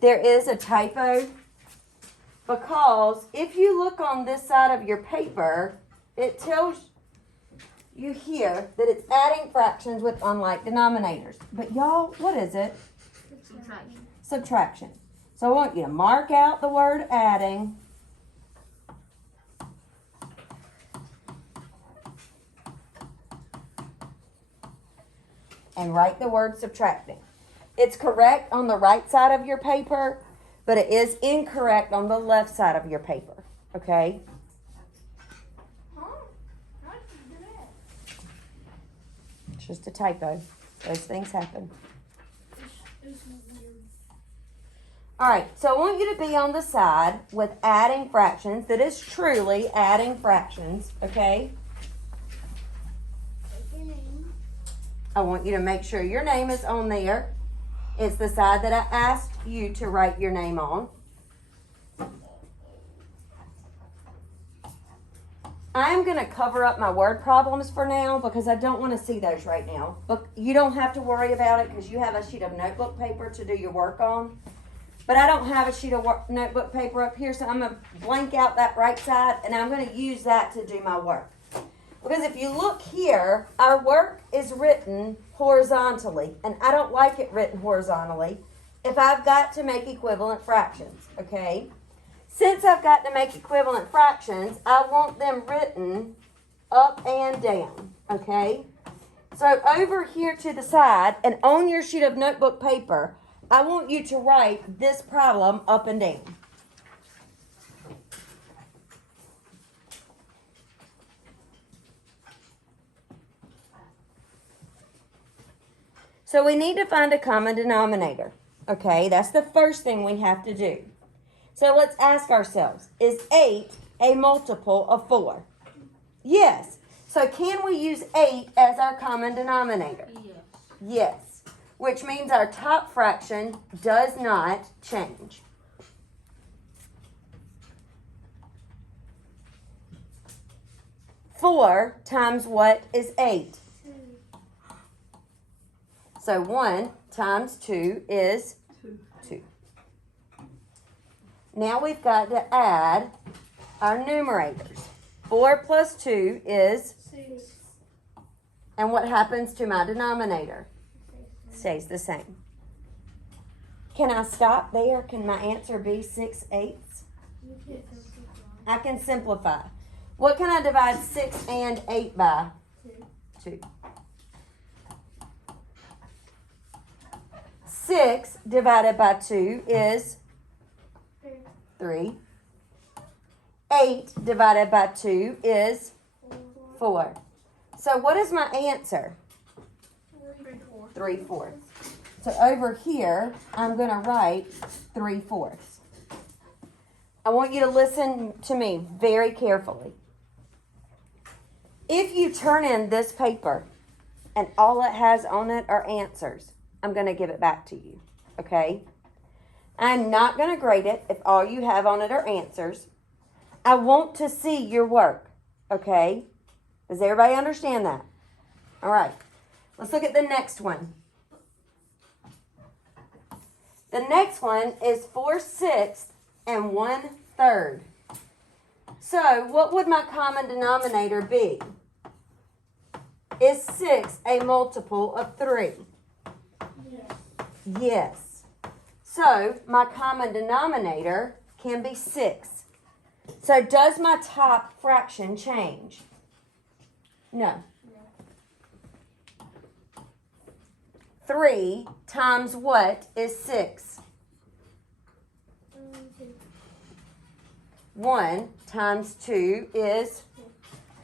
there is a typo, because if you look on this side of your paper, it tells you here that it's adding fractions with unlike denominators. But y'all, what is it? Subtraction. Subtraction. So I want you to mark out the word adding. And write the word subtracting. It's correct on the right side of your paper, but it is incorrect on the left side of your paper. Okay? Huh? How did you do that? It's just a typo. Those things happen. It's weird. All right, so I want you to be on the side with adding fractions that is truly adding fractions, okay? I want you to make sure your name is on there. It's the side that I asked you to write your name on. I'm going to cover up my word problems for now because I don't want to see those right now. But you don't have to worry about it because you have a sheet of notebook paper to do your work on. But I don't have a sheet of notebook paper up here, so I'm going to blank out that right side, and I'm going to use that to do my work. Because if you look here, our work is written horizontally, and I don't like it written horizontally if I've got to make equivalent fractions, okay? Since I've got to make equivalent fractions, I want them written up and down, okay? So over here to the side, and on your sheet of notebook paper, I want you to write this problem up and down. So we need to find a common denominator. Okay, that's the first thing we have to do. So let's ask ourselves, is 8 a multiple of 4? Yes. So can we use 8 as our common denominator? Yes. Yes. Which means our top fraction does not change. Four times what is 8? So 1 times 2 is 2. Now we've got to add our numerators. 4 plus 2 is 6. And what happens to my denominator? Stays the same. Can I stop there? Can my answer be 6/8? I can simplify. What can I divide 6 and 8 by? 2. 6 divided by 2 is 3. 8 divided by 2 is 4. So what is my answer? 3/4. So over here, I'm going to write 3/4. I want you to listen to me very carefully. If you turn in this paper and all it has on it are answers, I'm going to give it back to you, okay? I'm not going to grade it if all you have on it are answers. I want to see your work, okay? Does everybody understand that? All right. Let's look at the next one. The next one is 4/6 and 1/3. So what would my common denominator be? Is 6 a multiple of 3? Yes. Yes. So my common denominator can be 6. So does my top fraction change? No. 3 times what is 6? 1 times 2 is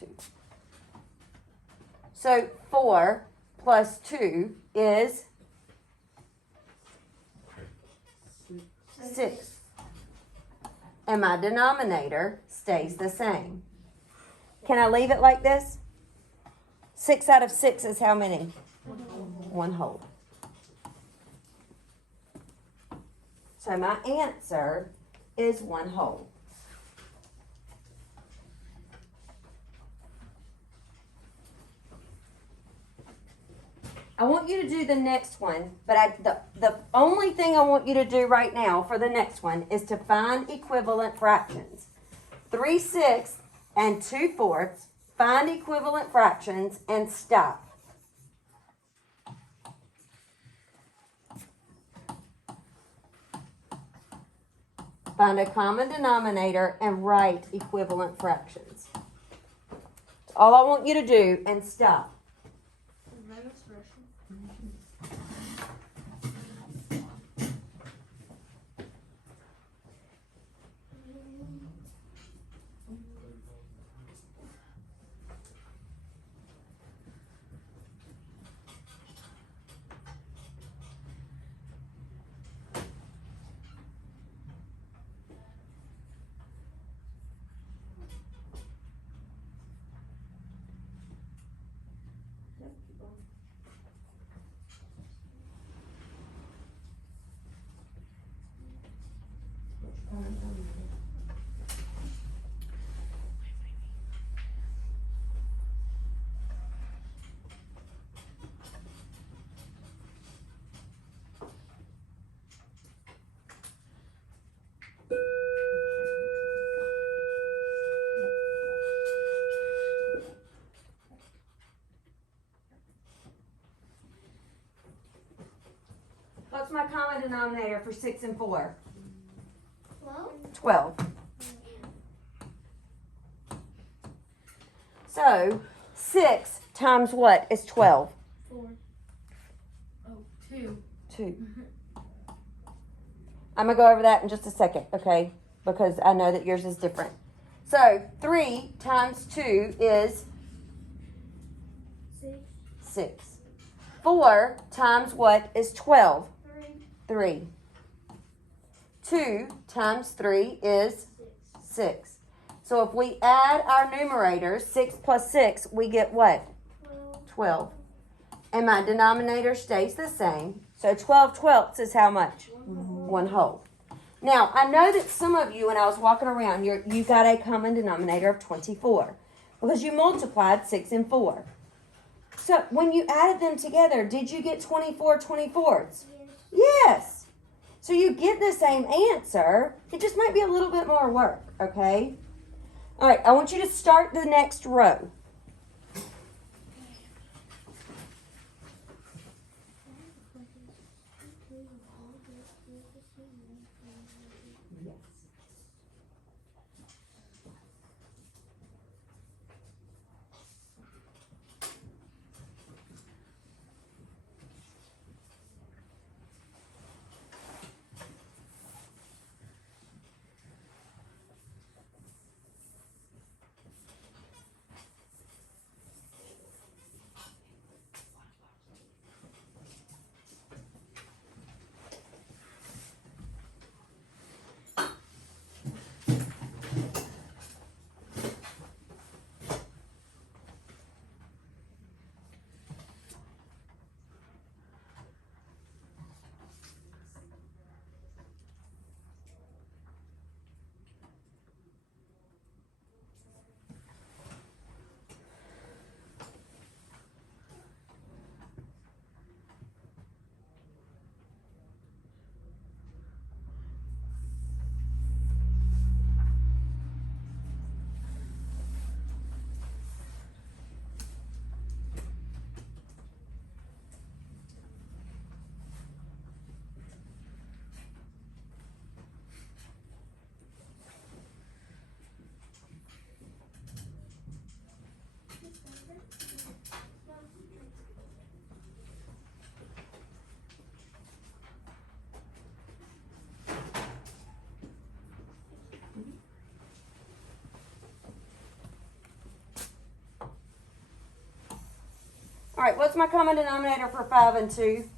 2. So 4 plus 2 is 6. And my denominator stays the same. Can I leave it like this? 6 out of 6 is how many? 1 whole. So my answer is 1 whole. I want you to do do the next one, but the only thing I want you to do right now for the next one is to find equivalent fractions. 3/6 and 2/4. Find equivalent fractions and stop. Find a common denominator and write equivalent fractions. That's all I want you to do, and stop. What's my common denominator for 6 and 4? 12. So, 6 times what is 12? 4. Oh, 2. 2. I'm going to go over that in just a second, okay? Because I know that yours is different. So, 3 times 2 is 6. 6. 4 times what is 12? 3. 3. 2 times 3 is 6. So if we add our numerators, 6 plus 6, we get what? 12. And my denominator stays the same. So 12/12 is how much? 1 whole. Now, I know that some of you, when I was walking around, you got a common denominator of 24 because you multiplied 6 and 4. So when you added them together, did you get 24 24s? Yes. So you get the same answer. It just might be a little bit more work, okay? All right, I want you to start the next row. All right, what's my common denominator for 5 and 2?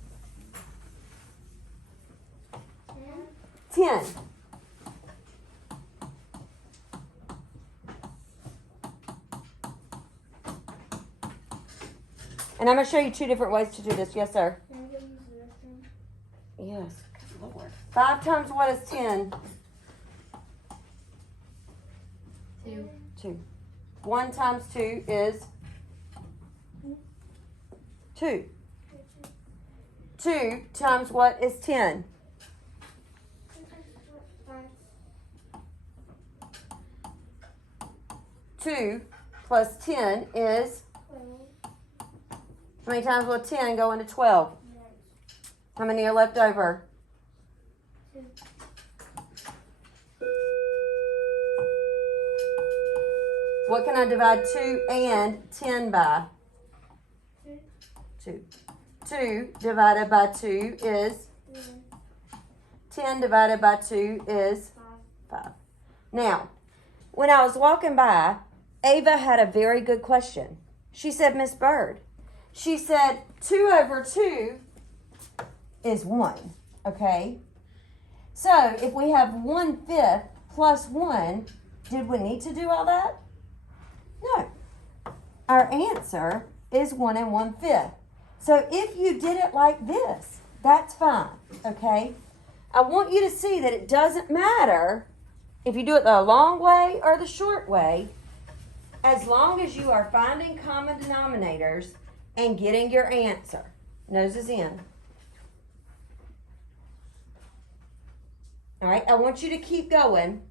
10. And I'm going to show you 2 different ways to do this. Yes, sir. Yes. Good Lord. 5 times what is 10? 2. 2. 1 times 2 is 2. 2 times what is 10? 2 plus 10 is, how many times will 10 go into 12? How many are left over? 2. What can I divide 2 and 10 by? 2. 2. 2 divided by 2 is, 10 divided by 2 is 5. Now, when I was walking by, Ava had a very good question. She said, Miss Bird, she said 2 over 2 is 1, okay? So if we have 1/5 plus 1, did we need to do all that? No. Our answer is 1 1/5. So if you did it like this, that's fine, okay? I want you to see that it doesn't matter if you do it the long way or the short way, as long as you are finding common denominators and getting your answer. Noses in. All right, I want you to keep going.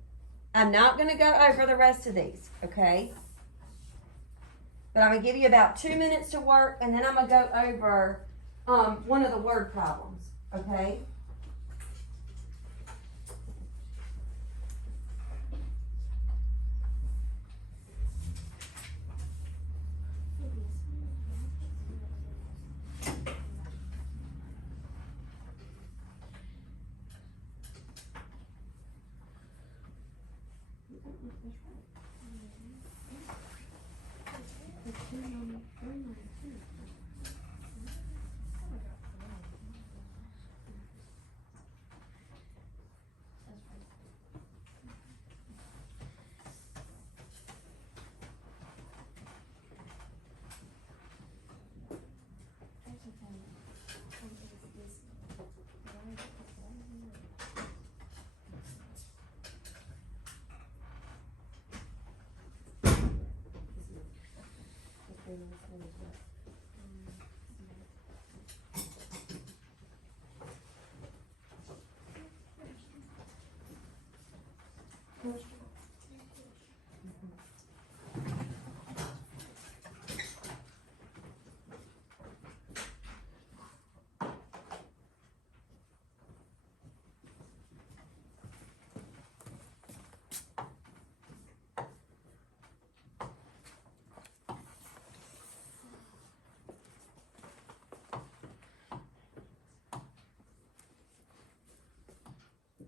I'm not going to go over the rest of these, okay? But I'm going to give you about 2 minutes to work, and then I'm going to go over one of the word problems, okay?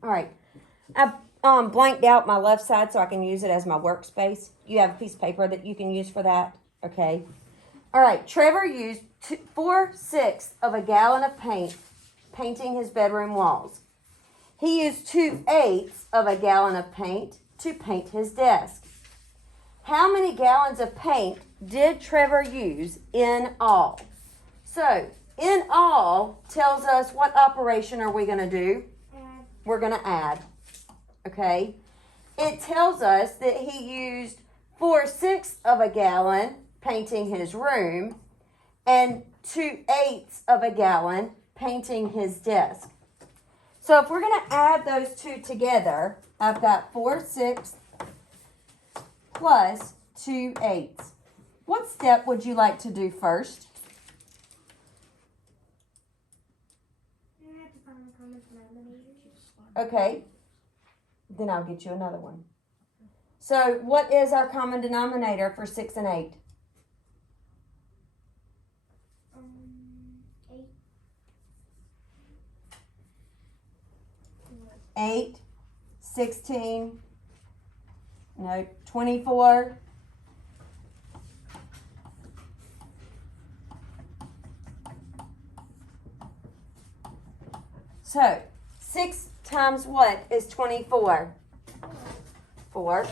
All right, I blanked out my left side so I can use it as my workspace. You have a piece of paper that you can use for that, okay? All right, Trevor used 4/6 of a gallon of paint painting his bedroom walls. He used 2/8 of a gallon of paint to paint his desk. How many gallons of paint did Trevor use in all? So, in all tells us what operation are we going to do? We're going to add, okay? It tells us that he used 4/6 of a gallon painting his room and 2/8 of a gallon painting his desk. So if we're going to add those two together, I've got 4/6 plus 2/8. What step would you like to do first? Okay, then I'll get you another one. So what is our common denominator for 6 and 8? 8. 8, 16, no, 24. So 6 times what is 24? 4.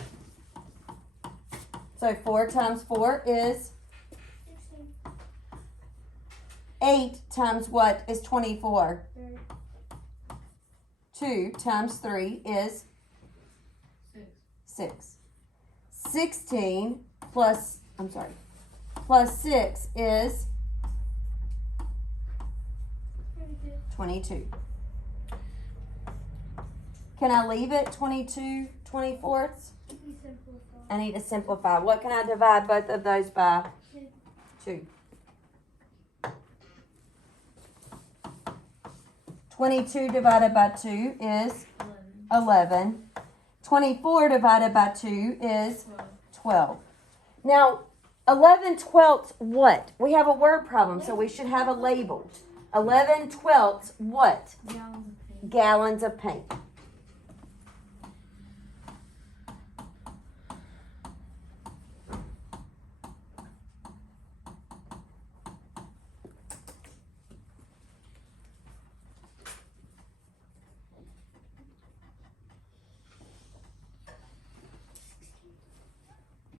So 4 times 4 is 16. 8 times what is 24? 30. 2 times 3 is 6. 16 plus 6 is 32. 22. Can I leave it 22 24ths? You simplify. I need to simplify. What can I divide both of those by? 2. 22 divided by 2 is 11. 24 divided by 2 is 12. Now, 11 twelfths what? We have a word problem, so we should have a label. 11 twelfths what? Gallons of paint. Gallons of paint.